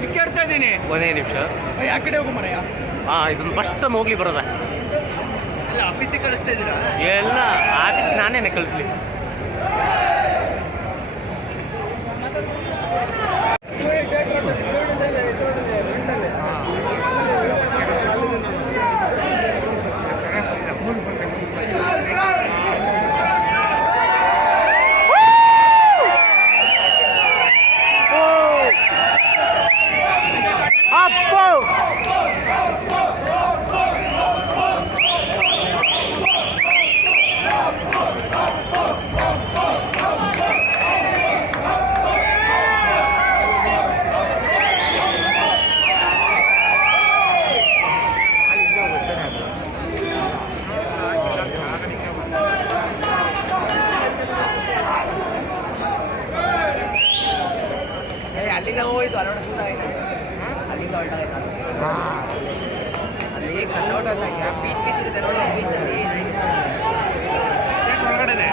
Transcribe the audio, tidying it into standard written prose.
ಹುಡುಕಾಡ್ತಾ ಇದ್ದೀನಿ. ಒಂದೇ ನಿಮಿಷ. ಆ ಕಡೆ ಹೋಗು ಮರೆಯ. ಇದನ್ನು ಫಸ್ಟ್ ಹೋಗ್ಲಿ ಬರೋದ. ಎಲ್ಲ ಆಫೀಸಿಗೆ ಕಳಿಸ್ತಾ ಇದ್ದೀರಾ? ಎಲ್ಲ ಆಫೀಸ್ ನಾನೇನೆ ಕಳಿಸ್ಲಿ. ಅಲ್ಲಿಂದ ಹೋಯ್ತು ಅರೌಂಡ್ ದೂರ ಆಯ್ತು. ಅಲ್ಲಿಂದ ಹೊರಟಾಯ್ತು. ಅಲ್ಲಿ ಕಟ್ಔಟ್ ಅಲ್ಲ, ಪೀಸ್ ಇರುತ್ತೆ ನೋಡಿ, ಪೀಸಲ್ಲಿ ಹೊರಗಡೆ